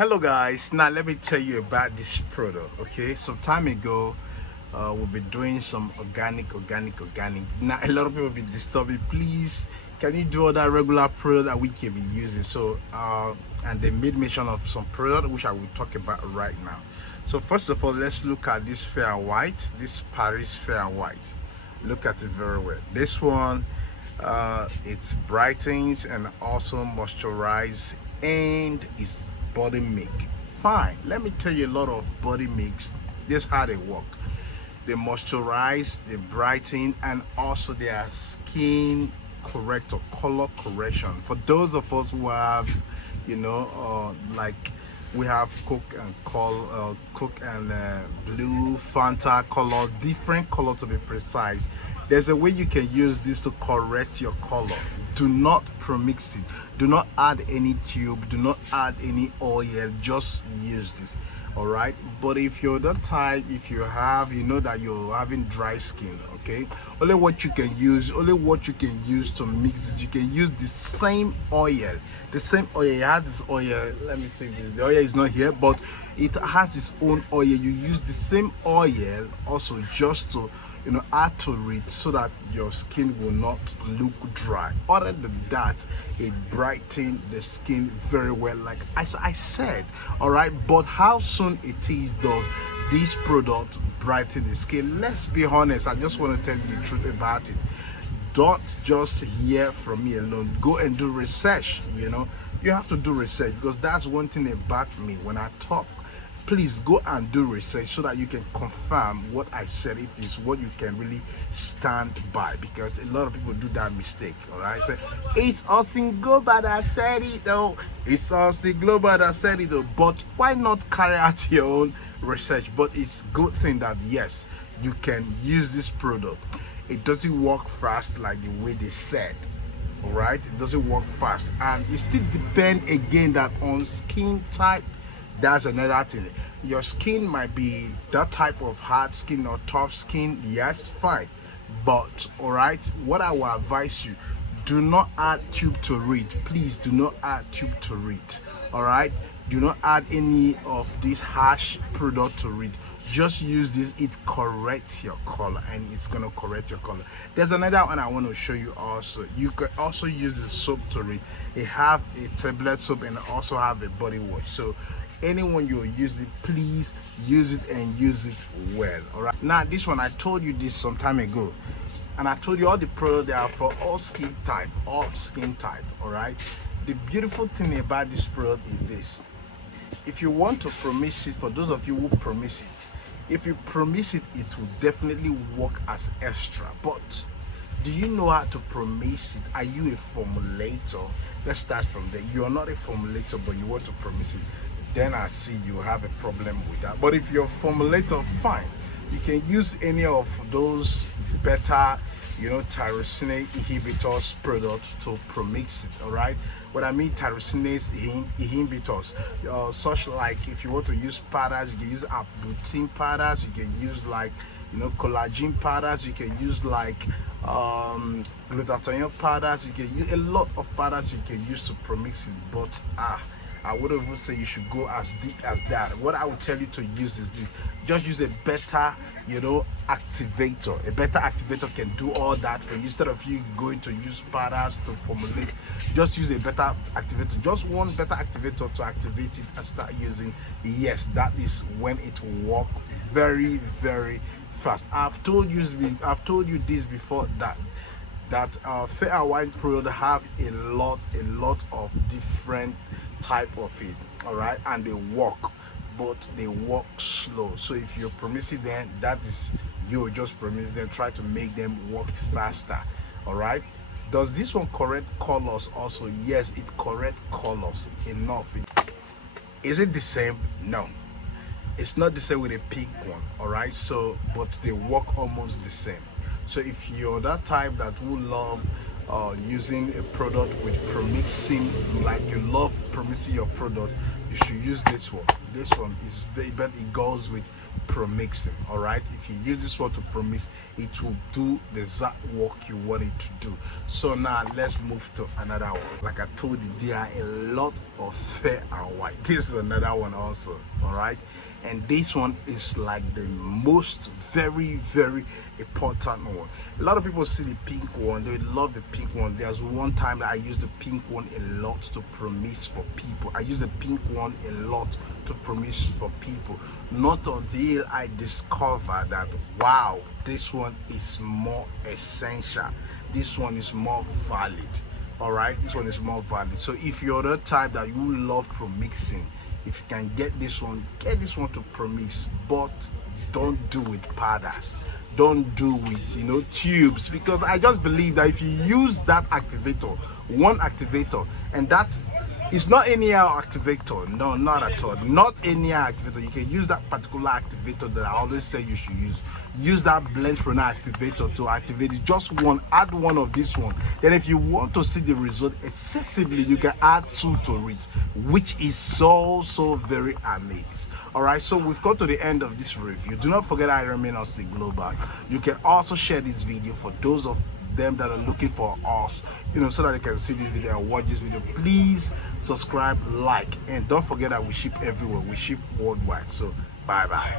Hello guys, now let me tell you about this product. Okay, some time ago we'll be doing some organic. Now a lot of people will be disturbing, please can you do all that regular product that we can be using? So and they made mention of some product which I will talk about right now. So first of all, let's look at this Fair White, this Paris Fair White. Look at it very well. This one it brightens and also moisturize, and it's body milk. Fine, let me tell you, a lot of body milks, this is how they work. They moisturize, they brighten, and also they are skin correct or color correction for those of us who have, like we have Coke and blue, Fanta color, different color to be precise. There's a way you can use this to correct your color. Do not premix it. Do not add any tube. Do not add any oil. Just use this. All right. But if you're that type, if you have, that you're having dry skin, okay, only what you can use to mix this, you can use the same oil. The same oil. It has this oil. Let me see. The oil is not here, but it has its own oil. You use the same oil also just to add to it so that your skin will not look dry. Other than that, it brightens the skin very well, like I said. All right, but how soon it is does this product brighten the skin? Let's be honest, I just want to tell you the truth about it. Don't just hear from me alone. Go and do research. You have to do research, because that's one thing about me. When I talk, please go and do research so that you can confirm what I said, if it's what you can really stand by, because a lot of people do that mistake. All right, say it's Austin Global that said it though. It's Austin Global that said it though. But why not carry out your own research? But it's good thing that yes, you can use this product. It doesn't work fast like the way they said. All right, it doesn't work fast, and it still depends again that on skin type. That's another thing. Your skin might be that type of hard skin or tough skin. Yes, fine. But all right, what I will advise you, do not add tube to it. Please do not add tube to it. All right, do not add any of this harsh product to it. Just use this. It corrects your color, and it's gonna correct your color. There's another one I want to show you also. You can also use the soap to it. It have a tablet soap and also have a body wash. So anyone you use it, please use it and use it well. All right, now this one, I told you this some time ago, and I told you all the products, they are for all skin type. All right, the beautiful thing about this product is this: if you want to promise it, for those of you who promise it, if you promise it, it will definitely work as extra. But do you know how to promise it? Are you a formulator? Let's start from there. You are not a formulator, but you want to promise it. Then I see you have a problem with that. But if you're a formulator, fine. You can use any of those better, tyrosinase inhibitors products to premix it. All right. What I mean, tyrosinase inhibitors, such like if you want to use powders, you can use arbutin powders. You can use like collagen powders. You can use like glutathione powders. You can use a lot of powders you can use to premix it. But I wouldn't even say you should go as deep as that. What I would tell you to use is this: just use a better, activator. A better activator can do all that for you. Instead of you going to use powders to formulate, just use a better activator. Just one better activator to activate it and start using. Yes, that is when it will work very, very fast. I've told you this before, that Fair White product have a lot of different type of it. All right, and they work, but they work slow. So if you're promising them, that is you just promise them, try to make them work faster. All right, does this one correct colors also? Yes, it correct colors enough. Is it the same? No, it's not the same with a pink one. All right, so but they work almost the same. So if you're that type that will love using a product with premixing, like you love premixing your product, you should use this one. This one is very bad. It goes with pro-mixing. All right, if you use this one to pro-mix, it will do the exact work you want it to do. So now let's move to another one. Like I told you, there are a lot of fair and white. This is another one also. All right, and this one is like the most very important one. A lot of people see the pink one, they love the pink one. There's one time that I used the pink one a lot to promise for people. I use the pink one a lot to promise for people, not until I discovered that, wow, this one is more essential, this one is more valid. All right, this one is more valid. So if you're the type that you love pro-mixing, if you can get this one to pro-mix, but don't do with powders, don't do with tubes, because I just believe that if you use that activator, one activator, and that is not any activator, no, not at all, not any activator. You can use that particular activator that I always say you should use that blend prana activator to activate it. Just one, add one of this one. Then if you want to see the result excessively, you can add two to it, which is so very amazing. All right, so we've come to the end of this review. Do not forget I remain on Stay Global. You can also share this video for those of them that are looking for us, so that they can see this video and watch this video. Please subscribe, like, and don't forget that we ship everywhere. We ship worldwide. So bye.